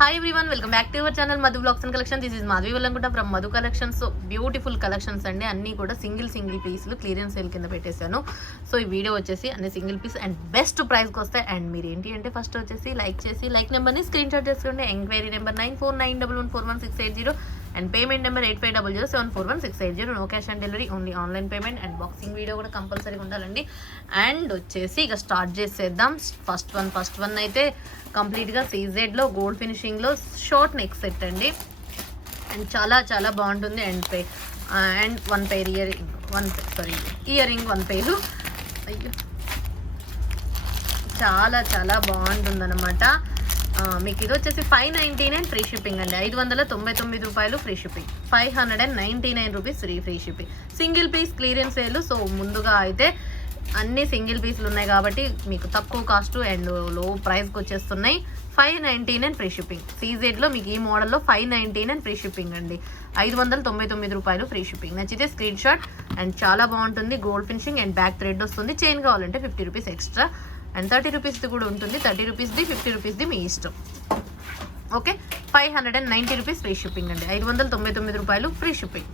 Hi everyone, welcome back to our channel Madhu Vlogs and Collection. This is Madhvi Vallankuta from Madhu Collections. So beautiful collections అండి అన్నీ కూడా single పీస్లు clearance sale కింద పెట్టేశాను. So ఈ video వచ్చేసి అన్ని single piece and best ప్రైస్కి వస్తాయి. అండ్ మీరు ఏంటి అంటే ఫస్ట్ వచ్చేసి లైక్ చేసి లైక్ నెంబర్ని స్క్రీన్ షాట్ చేసుకోండి. Enquiry number 9491114680 and payment number 8500741680. No cash on delivery, only online payment. And boxing video కూడా కంపల్సరీగా ఉండాలండి. అండ్ వచ్చేసి ఇక స్టార్ట్ చేసేద్దాం. ఫస్ట్ వన్ అయితే కంప్లీట్గా సీజెడ్లో గోల్డ్ ఫినిషింగ్లో షార్ట్ నెక్ సెట్ అండి. అండ్ చాలా బాగుంటుంది. And one pair ear ring one pair. అయ్యో చాలా బాగుంటుంది అనమాట. మీకు ఇది వచ్చేసి 599 ఫ్రీ షిప్పింగ్ అండి. 599 రూపాయలు free shipping, 599 rupees free shipping. Single piece clearance sale. So ముందుగా అయితే అన్ని సింగిల్ పీస్లు ఉన్నాయి కాబట్టి మీకు తక్కువ కాస్ట్ అండ్ లో ప్రైస్కి వచ్చేస్తున్నాయి. 599 ఫ్రీ షిప్పింగ్. సీజెడ్లో మీకు ఈ మోడల్లో 599 ఫ్రీ షిప్పింగ్ అండి. 599 రూపాయలు ఫ్రీ షిప్పింగ్. నచ్చితే స్క్రీన్ షాట్. అండ్ చాలా బాగుంటుంది. Gold finishing and back thread వస్తుంది. చైన్ కావాలంటే 50 రూపీస్ ఎక్స్ట్రా. అండ్ 30 రూపీస్ది కూడా ఉంటుంది. 30 రూపీస్ది 50 రూపీస్ది మీ ఇష్టం. ఓకే, 590 రూపీస్ ఫ్రీ షిప్పింగ్ అండి. 599 రూపాయలు ఫ్రీ షిప్పింగ్.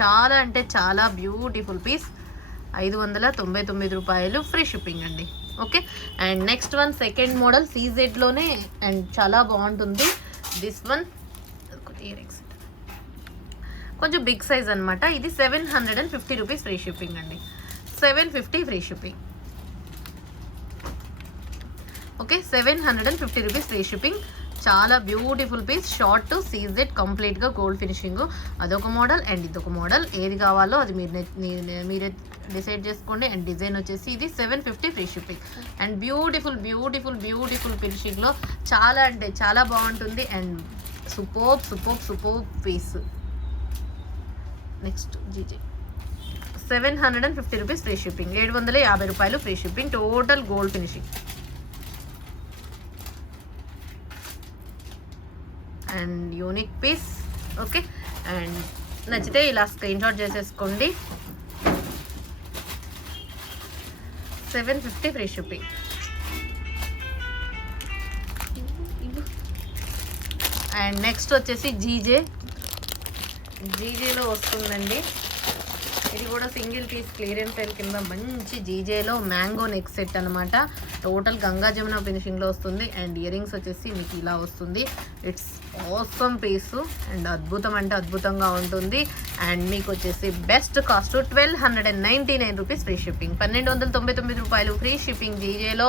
చాలా అంటే చాలా బ్యూటిఫుల్ పీస్. 599 రూపాయలు ఫ్రీ షిప్పింగ్ అండి. Okay, and next one second model సీజెడ్లోనే అండ్ చాలా బాగుంటుంది. దిస్ వన్ ఇయరింగ్స్ కొంచెం బిగ్ సైజ్ అనమాట. ఇది 750 రూపీస్ ఫ్రీ షిప్పింగ్ అండి. 750 free shipping. Okay, 750 rupees free shipping. చాలా బ్యూటిఫుల్ పీస్. షార్ట్ సీజెడ్ కంప్లీట్గా గోల్డ్ ఫినిషింగ్. అదొక మోడల్ అండ్ ఇదొక మోడల్. ఏది కావాలో అది మీరే డిసైడ్ చేసుకోండి. అండ్ డిజైన్ వచ్చేసి ఇది 750 ఫ్రీ షిప్పింగ్. అండ్ బ్యూటిఫుల్ ఫినిషింగ్లో చాలా అంటే చాలా బాగుంటుంది. And super piece. Next GJ 750 rupees free shipping. 750 రూపాయలు free shipping. Total gold finishing. And unique piece. Okay, and నచ్చితే ఇలా స్క్రీన్ షాట్ చేసేసుకోండి. 750 ఫ్రీ షిప్పింగ్. అండ్ నెక్స్ట్ వచ్చేసి జీజేలో వస్తుందండి. ఇది కూడా సింగిల్ పీస్ క్లియరెన్స్ సేల్ కింద మంచి జీజేలో మ్యాంగో నెక్ సెట్ అనమాట. టోటల్ గంగా జమున ఫినిషింగ్లో వస్తుంది. అండ్ ఇయరింగ్స్ వచ్చేసి మీకు ఇలా వస్తుంది. ఇట్స్ ఆసమ్ పీసు అండ్ అద్భుతం అంటే అద్భుతంగా ఉంటుంది. అండ్ మీకు వచ్చేసి best cost 1299 rupees free shipping. 1299 రూపాయలు ఫ్రీ షిప్పింగ్. జీజేలో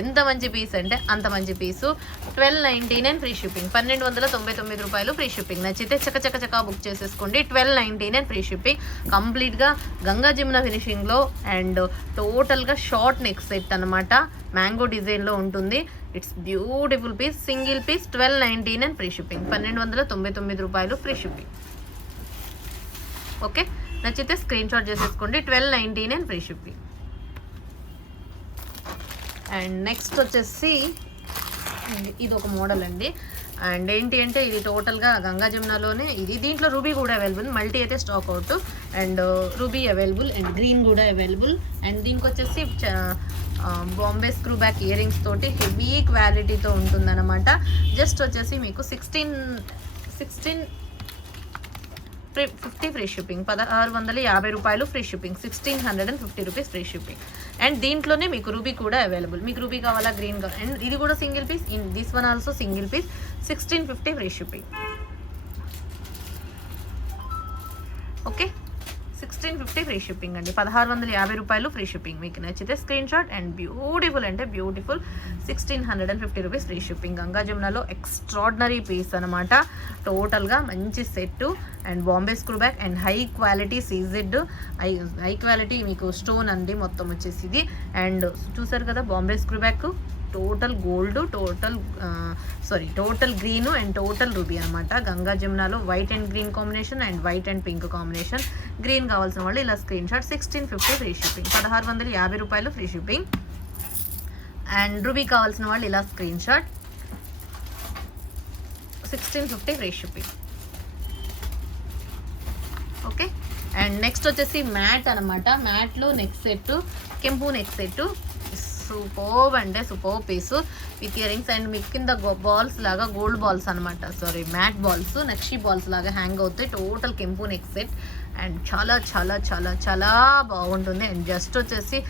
ఎంత మంచి పీస్ అంటే అంత మంచి పీసు. 1299 ఫ్రీ షిప్పింగ్. 1299 రూపాయలు ఫ్రీ షిప్పింగ్. నచ్చితే చక్క బుక్ చేసేసుకోండి. 1299 ఫ్రీ షిప్పింగ్. కంప్లీట్గా గంగా జమున ఫినిషింగ్లో అండ్ టోటల్గా షార్ట్ నెక్ సెట్ అనమాట. మ్యాంగో డిజైన్లో ఉంటుంది. It's beautiful piece. Single piece 1299 free shipping. 1299 రూపాయలు ఫ్రీ షిప్పింగ్. ఓకే, నచ్చితే స్క్రీన్ షాట్ చేసేసుకోండి. 1299 ఫ్రీ షిప్పింగ్. అండ్ నెక్స్ట్ వచ్చేసి ఇది ఒక మోడల్ అండి. అండ్ ఏంటి అంటే ఇది టోటల్గా గంగా జమునాలోనే ఇది. దీంట్లో రూబీ కూడా అవైలబుల్. మల్టీ అయితే stock out. And ruby available and green కూడా అవైలబుల్. అండ్ దీనికి వచ్చేసి బాంబే స్క్రూ బ్యాక్ ఇయరింగ్స్ తోటి హెవీ క్వాలిటీతో ఉంటుందన్నమాట. జస్ట్ వచ్చేసి మీకు 1650 ఫ్రీ షిప్పింగ్. 1650 రూపాయలు free shipping. 1650 rupees free shipping. And దీంట్లోనే మీకు రూబీ కూడా అవైలబుల్. మీకు రూబీ కావాలా, గ్రీన్ కావాలా. అండ్ ఇది కూడా single piece. In this one also single piece. 1650 free shipping. Okay, 1650 free shipping అండి. 1650 రూపాయలు ఫ్రీ షిప్పింగ్. మీకు నచ్చితే స్క్రీన్ షాట్. అండ్ బ్యూటిఫుల్ అంటే beautiful 1650 rupees free shipping. Ganga జమునాలో ఎక్స్ట్రాడినరీ పీస్ అనమాట. టోటల్గా మంచి set and Bombay screw back and high quality CZ. High quality మీకు స్టోన్ అండి మొత్తం వచ్చేసి ఇది. అండ్ చూసారు కదా Bombay screw back. Total gold, total green and total ruby అనమాట. గంగా జమునాలో white and green combination and white and pink combination. Green కావాల్సిన వాళ్ళు ఇలా స్క్రీన్ షాట్. 1650 free shipping. 1650 రూపాయలు ఫ్రీ షిప్పింగ్. అండ్ రూబీ కావాల్సిన వాళ్ళు ఇలా screenshot. 1650 free shipping. Okay, and next వచ్చేసి మ్యాట్ అనమాట. మ్యాట్లో నెక్ సెట్, కెంపు నెక్ సెట్. సూపర్బ్ అంటే superb piece with earrings and మీకు కింద బాల్స్ లాగా గోల్డ్ బాల్స్ అనమాట, సారీ మ్యాట్ బాల్స్, నక్షి బాల్స్ లాగా హ్యాంగ్ అవుతాయి. టోటల్ కెంపు నెక్ సెట్ అండ్ చాలా చాలా చాలా చాలా బాగుంటుంది. అండ్ జస్ట్ వచ్చేసి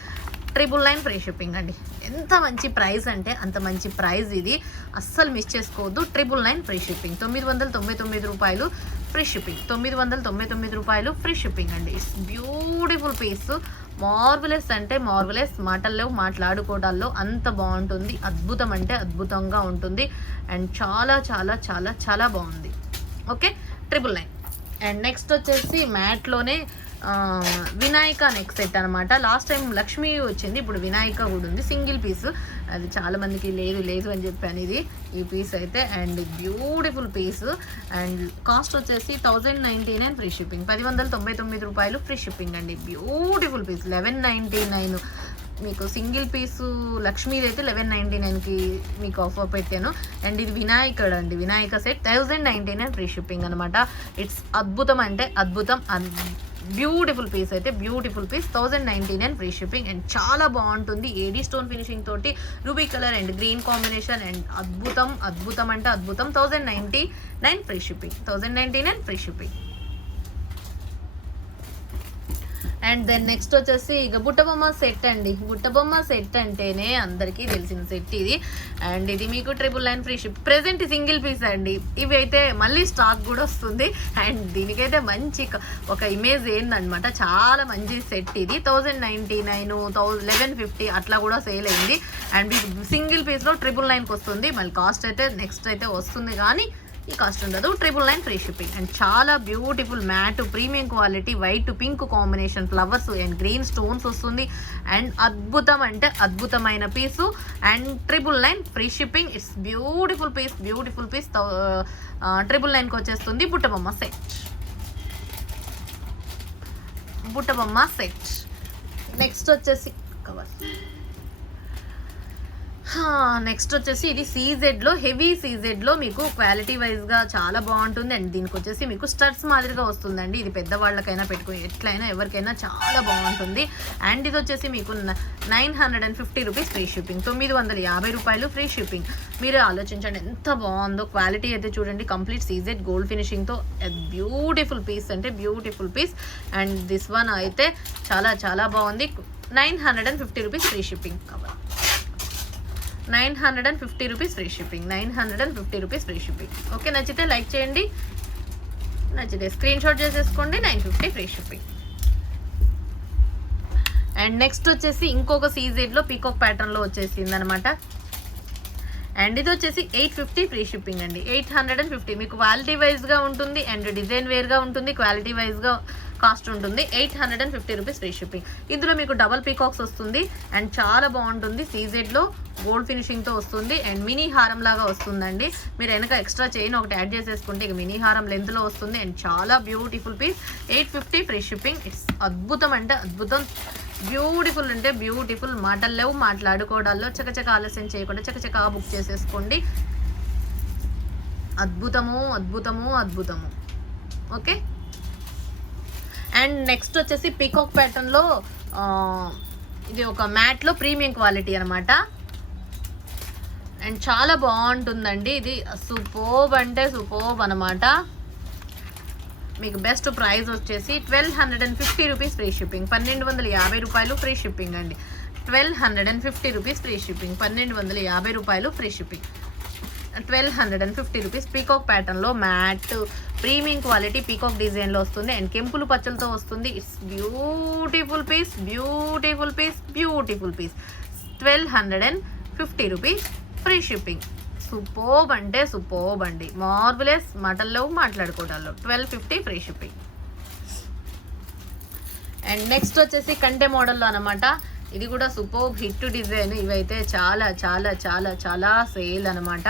999 ఫ్రీ షిప్పింగ్ అండి. ఎంత మంచి ప్రైస్ అంటే అంత మంచి ప్రైస్, ఇది అస్సలు మిస్ చేసుకోవద్దు. 999 ఫ్రీ షిప్పింగ్, 999 రూపాయలు ఫ్రీ షిప్పింగ్, 999 రూపాయలు ఫ్రీ షిప్పింగ్ అండి. ఇట్స్ బ్యూటిఫుల్ పీస్, మార్వెలస్ అంటే మార్వెలస్, మాటల్లో మాట్లాడుకోవడాల్లో అంత బాగుంటుంది. అద్భుతం అంటే అద్భుతంగా ఉంటుంది అండ్ చాలా చాలా చాలా చాలా బాగుంది. ఓకే 999. అండ్ నెక్స్ట్ వచ్చేసి మ్యాట్లోనే వినాయక నెక్ సెట్ అనమాట. లాస్ట్ టైం లక్ష్మీ వచ్చింది, ఇప్పుడు వినాయక కూడా ఉంది. సింగిల్ పీస్, అది చాలా మందికి లేదు అని చెప్పాను. ఇది ఈ పీస్ అయితే and beautiful piece and cost వచ్చేసి 1099 ఫ్రీ షిప్పింగ్, 1199 రూపాయలు ఫ్రీ షిప్పింగ్ అండి. బ్యూటిఫుల్ పీస్ 1199 మీకు సింగిల్ పీసు లక్ష్మీది అయితే 1199కి మీకు ఆఫర్ పెట్టాను. అండ్ ఇది వినాయకుడు అండి, వినాయక సెట్ 1099 ఫ్రీ షిప్పింగ్ అనమాట. ఇట్స్ అద్భుతం అంటే అద్భుతం, బ్యూటిఫుల్ పీస్ అయితే beautiful piece, 1099 free shipping and చాలా బాగుంటుంది. ఏడీ స్టోన్ ఫినిషింగ్ తోటి ruby colour and green combination and అద్భుతం అంటే అద్భుతం. 1099 free shipping, 1099 free shipping. And then next వచ్చేసి ఇక బుట్టబొమ్మ సెట్ అండి. బుట్టబొమ్మ సెట్ అంటేనే అందరికీ తెలిసిన సెట్ ఇది అండ్ ఇది మీకు 999 free ship. Present single piece అండి, ఇవి అయితే మళ్ళీ స్టాక్ కూడా వస్తుంది అండ్ దీనికైతే మంచి ఒక ఇమేజ్ ఏందనమాట, చాలా మంచి సెట్ ఇది. 1099 1150 అట్లా కూడా సేల్ అయింది అండ్ సింగిల్ పీస్లో 999కి వస్తుంది. మళ్ళీ కాస్ట్ అయితే నెక్స్ట్ అయితే వస్తుంది కానీ ఈ కాస్ట్ ఉండదు. 999 ఫ్రీ షిప్పింగ్ అండ్ చాలా beautiful matte premium quality white pink combination flowers and green stones వస్తుంది అండ్ అద్భుతం అంటే అద్భుతమైన piece and 999 free shipping. It's beautiful piece 999కి వచ్చేస్తుంది. బుట్టబొమ్మ సెట్. నెక్స్ట్ వచ్చేసి కవర్, నెక్స్ట్ వచ్చేసి ఇది సీజెడ్లో హెవీ సీజెడ్లో మీకు క్వాలిటీ వైజ్గా చాలా బాగుంటుంది అండ్ దీనికి వచ్చేసి మీకు స్టడ్స్ మాదిరిగా వస్తుందండి. ఇది పెద్దవాళ్ళకైనా పెట్టుకుని ఎట్లయినా ఎవరికైనా చాలా బాగుంటుంది అండ్ ఇది వచ్చేసి మీకు 950 రూపీస్ ఫ్రీ షిప్పింగ్, 950 రూపాయలు ఫ్రీ షిప్పింగ్. మీరు ఆలోచించండి ఎంత బాగుందో, క్వాలిటీ అయితే చూడండి. కంప్లీట్ సీజెడ్ గోల్డ్ ఫినిషింగ్తో బ్యూటిఫుల్ పీస్ అంటే beautiful piece and this one అయితే చాలా చాలా బాగుంది. 950 rupees free shipping cover, 950 rupees free shipping, 950 rupees free shipping. Okay నచ్చితే లైక్ చేయండి, నచ్చితే స్క్రీన్ షాట్ చేసేసుకోండి. 950 ఫ్రీ షిప్పింగ్. అండ్ నెక్స్ట్ వచ్చేసి ఇంకొక సీజెడ్లో పీకాక్ ప్యాటర్న్లో వచ్చేసింది అనమాట అండ్ ఇది వచ్చేసి 850 ఫ్రీ షిప్పింగ్ అండి. 850 మీకు క్వాలిటీ వైజ్గా ఉంటుంది అండ్ డిజైన్ వేర్గా ఉంటుంది, క్వాలిటీ వైజ్గా కాస్ట్ ఉంటుంది. 850 రూపీస్ ఫ్రీ షిప్పింగ్. ఇందులో మీకు డబల్ పీకాక్స్ వస్తుంది అండ్ చాలా బాగుంటుంది. సీజెడ్లో గోల్డ్ ఫినిషింగ్తో వస్తుంది అండ్ మినీ హారం లాగా వస్తుందండి. మీరు వెనక ఎక్స్ట్రా చైన్ ఒకటి యాడ్ చేసేసుకుంటే ఇక మినీ హారం లెంత్లో వస్తుంది అండ్ చాలా beautiful piece. 850 free shipping. It's అద్భుతం అంటే అద్భుతం, బ్యూటిఫుల్ అంటే బ్యూటిఫుల్. మాటల్లో మాట్లాడుకోవడాల్లో చకచక ఆలస్యం చేయకుండా చకచక బుక్ చేసేసుకోండి. అద్భుతము అద్భుతము అద్భుతము. ఓకే అండ్ నెక్స్ట్ వచ్చేసి పీకాక్ ప్యాటర్న్లో ఇది ఒక మ్యాట్లో ప్రీమియం క్వాలిటీ అనమాట అండ్ చాలా బాగుంటుందండి. ఇది సూపర్బ్ అంటే సూపర్బ్ అనమాట. మీకు బెస్ట్ ప్రైస్ వచ్చేసి 1250 రూపీస్ ఫ్రీ షిప్పింగ్, 1250 రూపాయలు ఫ్రీ షిప్పింగ్ అండి. 1250 రూపీస్ ఫ్రీ షిప్పింగ్, 1250 రూపాయలు ఫ్రీ షిప్పింగ్, 1250 రూపీస్. పీకాక్ ప్యాటర్న్లో మ్యాట్ ప్రీమియం క్వాలిటీ పీకాక్ డిజైన్లో వస్తుంది అండ్ కెంపులు పచ్చలతో వస్తుంది. It's beautiful piece, beautiful piece, beautiful piece. 1250 rupees free shipping. Superb అంటే సూపర్బ్ అండి, మార్వెలస్, మాటల్లో మాట్లాడుకోవడాల్లో. 1250 ఫ్రీ షిప్పింగ్. అండ్ నెక్స్ట్ వచ్చేసి కంటే మోడల్లో అనమాట. ఇది కూడా సూపర్బ్ హిట్ డిజైన్. ఇవైతే చాలా చాలా చాలా చాలా సేల్ అనమాట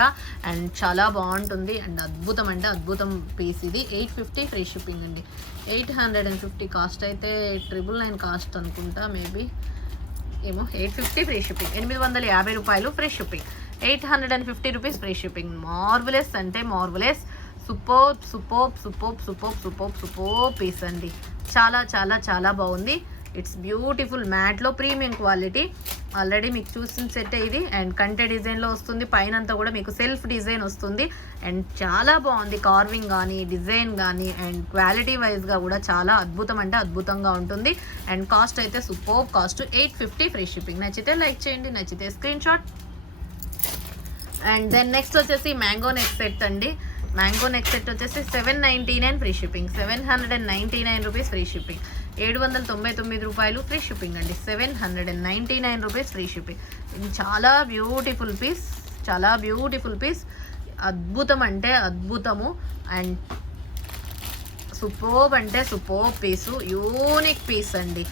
అండ్ చాలా బాగుంటుంది అండ్ అద్భుతం అంటే అద్భుతం పీస్. ఇది 850 ఫ్రీ షిప్పింగ్ అండి. 850 కాస్ట్ అయితే 999 కాస్ట్ అనుకుంటా, మేబీ ఏమో. 850 ఫ్రీ షిప్పింగ్, 850 రూపాయలు free shipping, 850 rupees free shipping. Marvellous అంటే marvellous, superb superb superb superb superb superb piece అండి. చాలా చాలా చాలా బాగుంది. ఇట్స్ బ్యూటిఫుల్ మ్యాట్లో ప్రీమియం క్వాలిటీ. ఆల్రెడీ మీకు చూసిన సెట్ ఇది. అండ్ కంటే డిజైన్లో వస్తుంది, పైన అంతా కూడా మీకు సెల్ఫ్ డిజైన్ వస్తుంది. అండ్ చాలా బాగుంది కార్వింగ్ కానీ డిజైన్ కానీ, అండ్ క్వాలిటీ వైజ్గా కూడా చాలా అద్భుతం అంటే అద్భుతంగా ఉంటుంది. అండ్ కాస్ట్ అయితే సూపర్ కాస్ట్ 850 ఫ్రీ షిప్పింగ్. నచ్చితే లైక్ చేయండి, నచ్చితే screen shot. And then next వచ్చేసి మ్యాంగో నెక్ సెట్ అండి. మ్యాంగో నెక్ సెట్ వచ్చేసి 799 free shipping, 799 rupees free shipping, 799 రూపాయలు ఫ్రీ షిప్పింగ్ అండి. 799 రూపీస్ ఫ్రీ షిప్పింగ్. ఇది చాలా బ్యూటిఫుల్ పీస్, చాలా బ్యూటిఫుల్ పీస్, అద్భుతం అంటే అద్భుతము. అండ్ సూపర్బ్ అంటే సూపర్బ్ పీసు, యూనిక్ పీస్ అండి.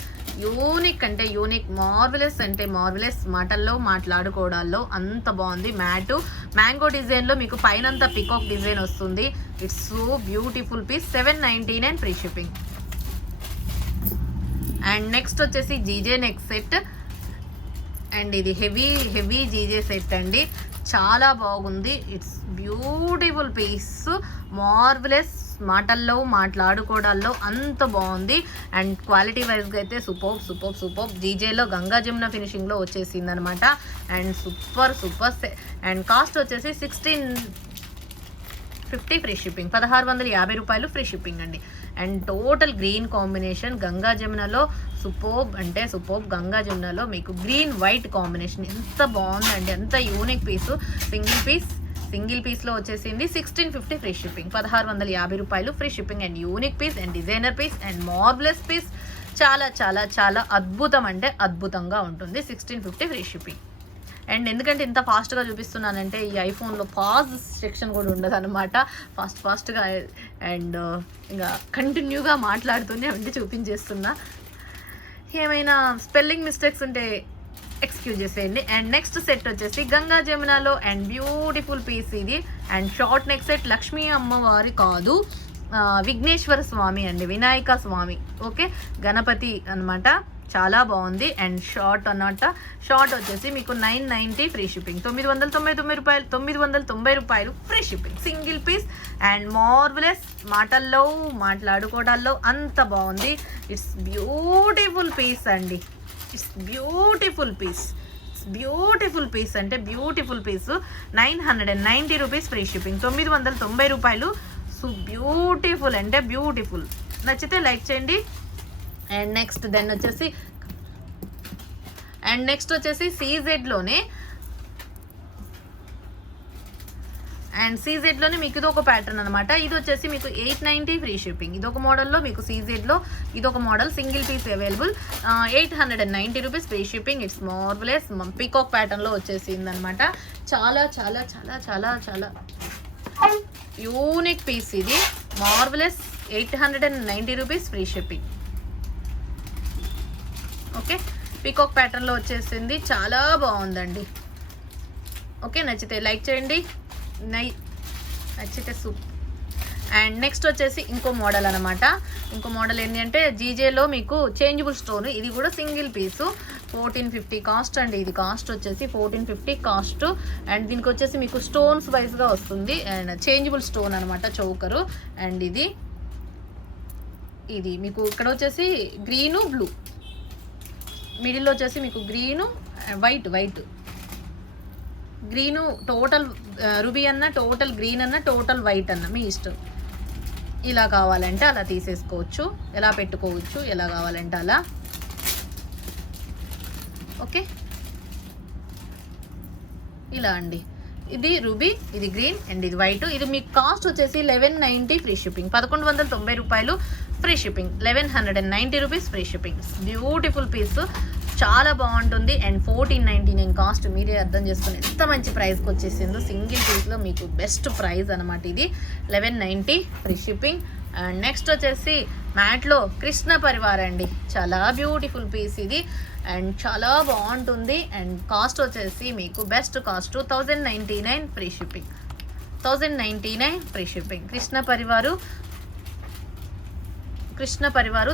యూనిక్ అంటే యూనిక్, మార్వెలస్ అంటే మార్వెలస్, మాటల్లో మాట్లాడుకోవడాల్లో అంత బాగుంది. మ్యాటు మ్యాంగో డిజైన్లో మీకు పైనంతా పికాక్ డిజైన్ వస్తుంది. It's so beautiful piece. 799 free shipping. And next వచ్చేసి జీజే నెక్ సెట్. అండ్ ఇది హెవీ జీజే సెట్ అండి, చాలా బాగుంది. ఇట్స్ బ్యూటిఫుల్ పీస్, మార్వెలస్, మాటల్లో మాట్లాడుకోవడాల్లో అంత బాగుంది. అండ్ క్వాలిటీ వైజ్గా అయితే సూపర్. జీజేలో గంగా జమున ఫినిషింగ్లో వచ్చేసింది అనమాట. And super. అండ్ కాస్ట్ వచ్చేసి 1650 ఫ్రీ షిప్పింగ్, 1650 రూపాయలు ఫ్రీ షిప్పింగ్ అండి. And total green combination, Ganga జమునలో సూపర్బ్ అంటే సూపర్బ్. గంగా జమునలో మీకు గ్రీన్ వైట్ కాంబినేషన్ ఎంత బాగుందండి, ఎంత యూనిక్ పీసు. సింగిల్ పీస్లో వచ్చేసింది 1650 ఫ్రీ షిప్పింగ్, 1650 రూపాయలు free shipping. And unique piece, and designer piece, and marvellous piece, చాలా చాలా చాలా అద్భుతం అంటే అద్భుతంగా ఉంటుంది. 1650 ఫ్రీ షిప్పింగ్. అండ్ ఎందుకంటే ఇంత ఫాస్ట్గా చూపిస్తున్నానంటే ఈ ఐఫోన్లో పాజ్ సెక్షన్ కూడా ఉండదు అనమాట. ఫాస్ట్గా అండ్ ఇంకా కంటిన్యూగా మాట్లాడుతూనే అంటే చూపించేస్తున్నా. ఏమైనా స్పెల్లింగ్ మిస్టేక్స్ ఉంటే ఎక్స్క్యూజ్ చేసేయండి. అండ్ నెక్స్ట్ సెట్ వచ్చేసి గంగా జమునలో అండ్ బ్యూటిఫుల్ పీస్ ఇది. And short neck set, Lakshmi అమ్మవారి కాదు, విఘ్నేశ్వర స్వామి అండి, వినాయక స్వామి. ఓకే, గణపతి అనమాట, చాలా బాగుంది. అండ్ షార్ట్ అన్నమాట, షార్ట్ వచ్చేసి మీకు 990 ఫ్రీ షిప్పింగ్, 990 రూపాయలు free shipping. Single piece and marvellous, మాటల్లో మాట్లాడుకోవడాల్లో అంత బాగుంది. ఇట్స్ బ్యూటిఫుల్ పీస్ అండి, ఇట్స్ బ్యూటిఫుల్ పీస్ అంటే beautiful piece. 990 rupees free shipping, 990 రూపాయలు. సో బ్యూటిఫుల్ అంటే బ్యూటిఫుల్. నచ్చితే లైక్ చేయండి. అండ్ నెక్స్ట్ వచ్చేసి సీజెడ్లోనే మీకు ఇది ఒక ప్యాటర్న్ అనమాట. ఇది వచ్చేసి మీకు 890 ఫ్రీ షిప్పింగ్. ఇదొక మోడల్లో మీకు సీజెడ్లో ఇదొక model, single piece available, 890 rupees free shipping. It's marvellous, peacock ప్యాటర్న్లో వచ్చేసింది అనమాట. చాలా చాలా చాలా చాలా చాలా యూనిక్ పీస్ ఇది, marvellous. 890 rupees free shipping. Okay, peacock ప్యాటర్న్లో వచ్చేసింది, చాలా బాగుందండి. ఓకే, నచ్చితే లైక్ చేయండి, నచ్చితే సూప్. అండ్ నెక్స్ట్ వచ్చేసి ఇంకో మోడల్ అనమాట. ఇంకో మోడల్ ఏంటి అంటే జీజేలో మీకు చేంజబుల్ స్టోన్. ఇది కూడా సింగిల్ పీసు, 1450 కాస్ట్ అండి. ఇది కాస్ట్ వచ్చేసి 1450 కాస్ట్. అండ్ దీనికి వచ్చేసి మీకు స్టోన్స్ వైజ్గా వస్తుంది. అండ్ చేంజబుల్ స్టోన్ అనమాట, చౌకరు. అండ్ ఇది మీకు ఇక్కడ వచ్చేసి గ్రీను బ్లూ, మిడిల్లో వచ్చేసి మీకు green white, green total ruby అన్న, టోటల్ గ్రీన్ అన్న, టోటల్ వైట్ అన్న మీ ఇష్టం. ఇలా కావాలంటే అలా తీసేసుకోవచ్చు, ఎలా పెట్టుకోవచ్చు, ఎలా కావాలంటే అలా. ఓకే, ఇలా అండి. ఇది రూబీ, ఇది గ్రీన్, అండ్ ఇది వైట్. ఇది మీకు కాస్ట్ వచ్చేసి 1190 ఫ్రీ షిప్పింగ్, 1190 రూపాయలు free shipping, 1190 rupees free shipping. Beautiful piece, చాలా బాగుంటుంది. And 1499 cost. మీరే అర్థం చేసుకుని ఎంత మంచి ప్రైస్కి వచ్చేసిందో. సింగిల్ పీస్లో మీకు బెస్ట్ ప్రైస్ అనమాట ఇది, 1190 ఫ్రీ షిప్పింగ్. అండ్ నెక్స్ట్ వచ్చేసి మ్యాట్లో కృష్ణ పరివార్ అండి, చాలా బ్యూటిఫుల్ పీస్ ఇది. అండ్ చాలా బాగుంటుంది. అండ్ కాస్ట్ వచ్చేసి మీకు best cost 1099 free shipping, 1099 free shipping. Krishna పరివారు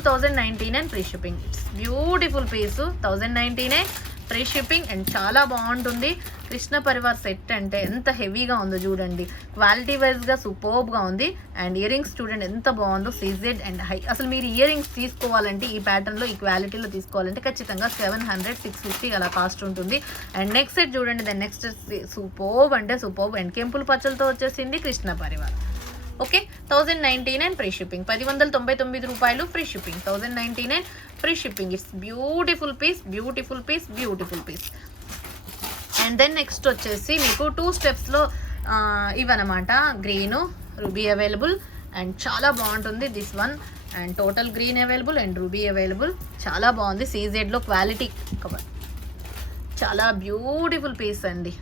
1099 free shipping. It's beautiful piece, 1099 free shipping and చాలా బాగుంటుంది. కృష్ణ పరివార్ సెట్ అంటే ఎంత హెవీగా ఉందో చూడండి, క్వాలిటీ వైజ్గా సూపర్బ్గా ఉంది. అండ్ ఇయర్ రింగ్స్ చూడండి ఎంత బాగుందో, సీజెడ్ అండ్ హై. అసలు మీరు ఇయర్ రింగ్స్ తీసుకోవాలంటే ఈ ప్యాటర్న్లో ఈ క్వాలిటీలో తీసుకోవాలంటే ఖచ్చితంగా 700 650 అలా కాస్ట్ ఉంటుంది. అండ్ నెక్స్ట్ సెట్ చూడండి, దాని నెక్స్ట్ సూపర్బ్ అంటే సూపర్బ్ అండ్ కెంపుల్ పచ్చలతో వచ్చేసింది కృష్ణ పరివార్. ఓకే, 1099 ఫ్రీ షిప్పింగ్, 1099 రూపాయలు free shipping, 1099 free shipping. It's beautiful piece, beautiful piece, beautiful piece. And then next వచ్చేసి మీకు 2 స్టెప్స్లో ఇవన్నమాట, గ్రీను రూబీ అవైలబుల్ అండ్ చాలా బాగుంటుంది this one. And total green available and ruby available, చాలా బాగుంది. సీజెడ్లో క్వాలిటీ చాలా బ్యూటిఫుల్ పీస్ అండి.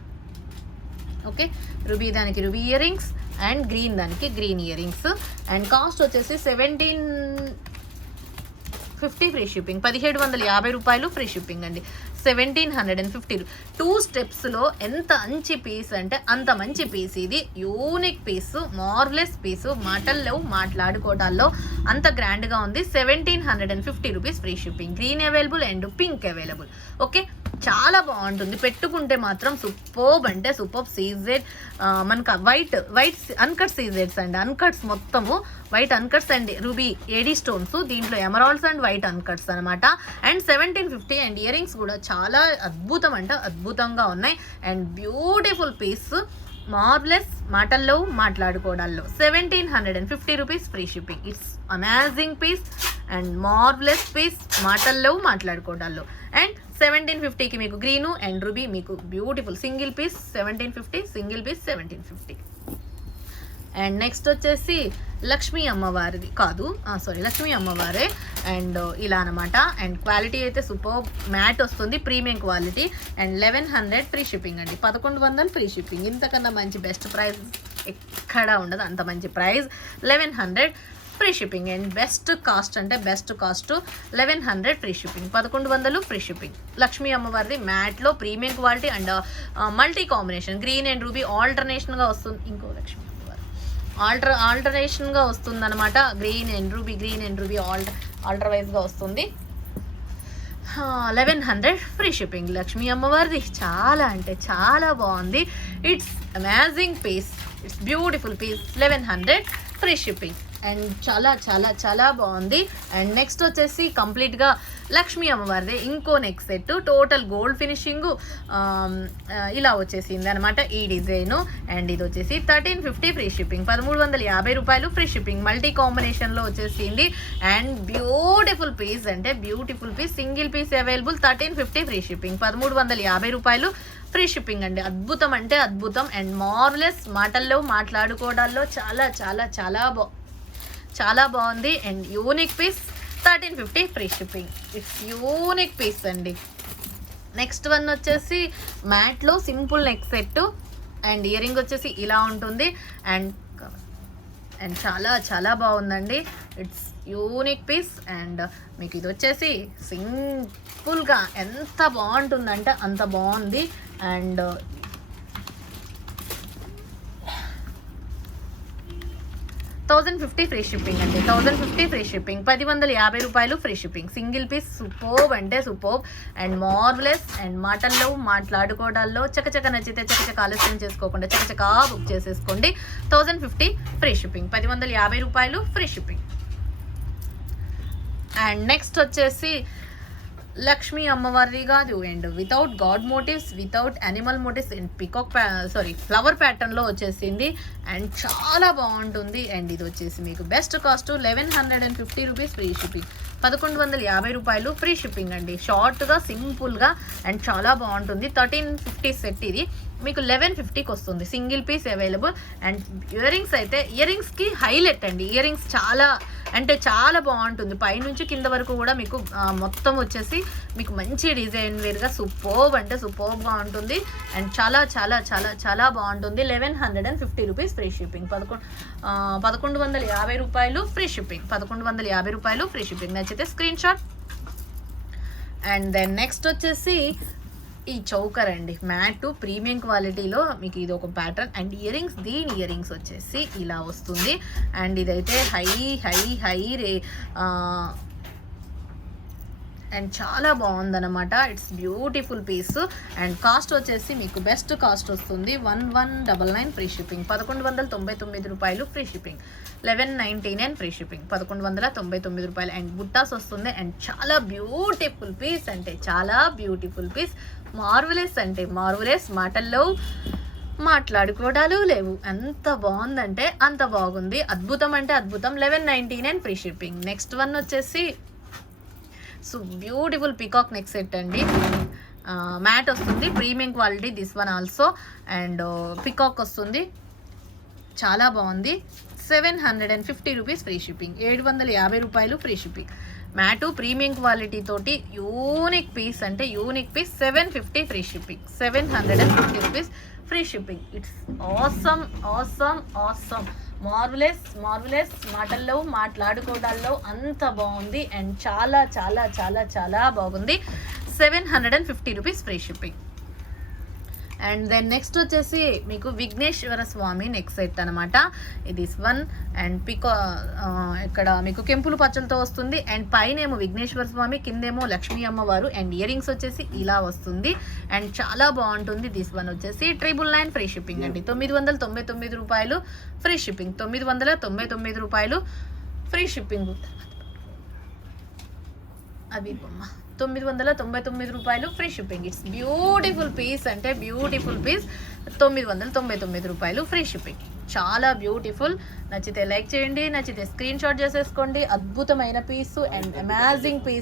ఓకే, రూబీ దానికి ruby earrings and green దానికి green earrings. And cost వచ్చేసి 1750 ఫ్రీ షిప్పింగ్, 1750 రూపాయలు ఫ్రీ షిప్పింగ్ అండి. 1750. 2 స్టెప్స్లో ఎంత మంచి పీస్ అంటే అంత మంచి పీస్. ఇది యూనిక్ పీసు, మార్వెలస్ పీసు, మాటల్లో మాట్లాడుకోవటాల్లో అంత గ్రాండ్గా ఉంది. 1750 rupees free shipping. Green available and pink available. Okay, చాలా బాగుంటుంది, పెట్టుకుంటే మాత్రం సూపర్బ్ అంటే సూపర్బ్. సీజెడ్ మనకు వైట్ అన్కట్ సీజెడ్స్ అండి, అన్కట్స్ మొత్తము white అన్కట్స్ and ruby AD stones, దీంట్లో ఎమరాల్డ్స్ అండ్ వైట్ అన్కట్స్ అనమాట. అండ్ 1750. అండ్ ఇయర్ రింగ్స్ కూడా చాలా అద్భుతం అంటే అద్భుతంగా ఉన్నాయి. అండ్ బ్యూటిఫుల్ పీస్, మార్వెలస్, మాటల్లో మాట్లాడుకోవడాల్లో. 1750 rupees free shipping. It's amazing piece and marvellous piece, మాటల్లో మాట్లాడుకోవడాల్లో. అండ్ 1750కి మీకు గ్రీను అండ్ రూబీ మీకు beautiful single piece 1750, single piece 1750. And next వచ్చేసి లక్ష్మీ అమ్మవారిది కాదు, లక్ష్మీ అమ్మవారే. అండ్ ఇలా అనమాట. అండ్ క్వాలిటీ అయితే సూపర్ మ్యాట్ వస్తుంది, premium quality. And 1100 free shipping అండి, 1100 ఫ్రీ షిప్పింగ్. ఇంతకన్నా మంచి బెస్ట్ ప్రైస్ ఎక్కడా ఉండదు, అంత మంచి price 1100 free shipping. And best cost అంటే best cost 1100 free shipping, 1100 free shipping. Lakshmi అమ్మవారిది మ్యాట్లో premium quality and multi combination, green and ruby ఆల్టర్నేషన్గా వస్తుంది. ఇంకో లక్ష్మీ ఆల్టరేషన్గా వస్తుంది అనమాట. గ్రీన్ అండ్ రూబీ ఆల్టర్ వైజ్గా వస్తుంది. 1100 ఫ్రీ షిప్పింగ్. లక్ష్మీ అమ్మవారిది చాలా అంటే చాలా బాగుంది. It's amazing piece, it's beautiful piece, 1100 free shipping. And చాలా చాలా చాలా బాగుంది. అండ్ నెక్స్ట్ వచ్చేసి కంప్లీట్గా లక్ష్మీ అమ్మవారిదే ఇంకో neck set, total gold finishing ఇలా వచ్చేసింది అనమాట ఈ డిజైను. అండ్ ఇది వచ్చేసి 1350 ఫ్రీ షిప్పింగ్, 1350 రూపాయలు ఫ్రీ షిప్పింగ్. మల్టీ కాంబినేషన్లో వచ్చేసింది. అండ్ బ్యూటిఫుల్ పీస్ అంటే beautiful piece, single piece available, 1350 free shipping, 1350 రూపాయలు ఫ్రీ షిప్పింగ్ అండి. అద్భుతం అంటే అద్భుతం అండ్ మార్వెలస్, మాటల్లో మాట్లాడుకోవడాల్లో చాలా చాలా చాలా బాగుంది. And unique piece 1350 free shipping. It's unique piece అండి. నెక్స్ట్ వన్ వచ్చేసి మ్యాట్లో simple neck set and ear ring వచ్చేసి ఇలా ఉంటుంది. అండ్ చాలా చాలా బాగుందండి. It's unique piece. అండ్ మీకు ఇది వచ్చేసి సింపుల్గా ఎంత బాగుంటుందంటే అంత బాగుంది. అండ్ 1050 ఫ్రీ షిప్పింగ్ అండి, 1050 ఫ్రీ షిప్పింగ్, 1150 రూపాయలు free shipping. Single piece superb అంటే సూపర్బ్ అండ్ మార్వెలస్ అండ్ మాటల్లో మాట్లాడుకోవడాల్లో చకచక నచ్చితే చకచక ఆలస్యం చేసుకోకుండా చకచకా బుక్ చేసేసుకోండి. 1050 ఫ్రీ షిప్పింగ్, 1150 రూపాయలు ఫ్రీ షిప్పింగ్. అండ్ నెక్స్ట్ వచ్చేసి లక్ష్మీ అమ్మవారి కాదు and without god motives, without animal motives and peacock flower ప్యాటర్న్లో వచ్చేసింది. అండ్ చాలా బాగుంటుంది. అండ్ ఇది వచ్చేసి మీకు best cost 1150 rupees free shipping, 1150 రూపాయలు ఫ్రీ షిప్పింగ్ అండి. షార్ట్గా సింపుల్గా అండ్ చాలా బాగుంటుంది. 1350 సెట్ ఇది మీకు 1150కి వస్తుంది, single piece available. And ear rings అయితే ఇయర్ రింగ్స్కి హైలైట్ అండి. ఇయర్ రింగ్స్ చాలా అంటే చాలా బాగుంటుంది, పైనుంచి కింద వరకు కూడా మీకు మొత్తం వచ్చేసి మీకు మంచి డిజైన్ వేరుగా సూపర్బ్ అంటే సూపర్బ్గా ఉంటుంది. అండ్ చాలా చాలా చాలా చాలా బాగుంటుంది. 1150 రూపీస్ ఫ్రీ షిప్పింగ్, 1150 రూపాయలు ఫ్రీ షిప్పింగ్, 1150 రూపాయలు ఫ్రీ షిప్పింగ్. నచ్చితే screen shot. And then next వచ్చేసి ఈ చౌకర్ అండి, మ్యాట్ ప్రీమియం క్వాలిటీలో మీకు ఇది ఒక ప్యాటర్న్. అండ్ ఇయర్ రింగ్స్, దీని ఇయర్ రింగ్స్ వచ్చేసి ఇలా వస్తుంది. అండ్ ఇదైతే హై అండ్ చాలా బాగుందన్నమాట. It's beautiful piece. And cost వచ్చేసి మీకు బెస్ట్ కాస్ట్ వస్తుంది 1199 ఫ్రీ షిప్పింగ్, 1199 రూపాయలు ఫ్రీ షిప్పింగ్, 1199 ఫ్రీ షిప్పింగ్, 1199 రూపాయలు. అండ్ బుట్టాస్ వస్తుంది. అండ్ చాలా బ్యూటిఫుల్ పీస్, అంటే చాలా బ్యూటిఫుల్ పీస్. మార్వెలెస్ అంటే మార్వెలెస్, మాటల్లో మాట్లాడుకోవడాలు లేవు. ఎంత బాగుందంటే అంత బాగుంది. అద్భుతం అంటే అద్భుతం. 1199 ఫ్రీ షిప్పింగ్. నెక్స్ట్ వన్ వచ్చేసి so beautiful peacock neck set అండి. మ్యాట్ వస్తుంది, premium quality this one also. And peacock వస్తుంది, చాలా బాగుంది. 750 రూపీస్ ఫ్రీ షిప్పింగ్, 750 రూపాయలు free shipping. Matte premium quality తోటి యూనిక్ పీస్, అంటే unique piece. 750 free shipping, 750 rupees free shipping. It's awesome awesome awesome. Marvellous marvellous, మాటల్లో మాట్లాడుకోవడాల్లో అంత బాగుంది. అండ్ చాలా చాలా చాలా చాలా బాగుంది. 750 rupees free shipping. And then next వచ్చేసి మీకు విఘ్నేశ్వర స్వామి నెక్ సెట్ అనమాట. ఇది వన్. అండ్ ఇక్కడ మీకు కెంపులు పచ్చలతో వస్తుంది. అండ్ పైన ఏమో విఘ్నేశ్వర స్వామి, కిందేమో లక్ష్మీ అమ్మవారు. అండ్ ఇయర్ రింగ్స్ వచ్చేసి ఇలా వస్తుంది. అండ్ చాలా బాగుంటుంది. దిస్ వన్ వచ్చేసి 999 ఫ్రీ షిప్పింగ్ అండి, 999 రూపాయలు ఫ్రీ షిప్పింగ్, 999 రూపాయలు ఫ్రీ షిప్పింగ్. అది 999 రూపాయలు free shipping. It's beautiful piece, అంటే బ్యూటిఫుల్ పీస్. 999 రూపాయలు ఫ్రీ షిప్పింగ్. చాలా బ్యూటిఫుల్. నచ్చితే లైక్ చేయండి, నచ్చితే స్క్రీన్ షాట్ చేసేసుకోండి. అద్భుతమైన పీసు అండ్ అమేజింగ్ పీస్.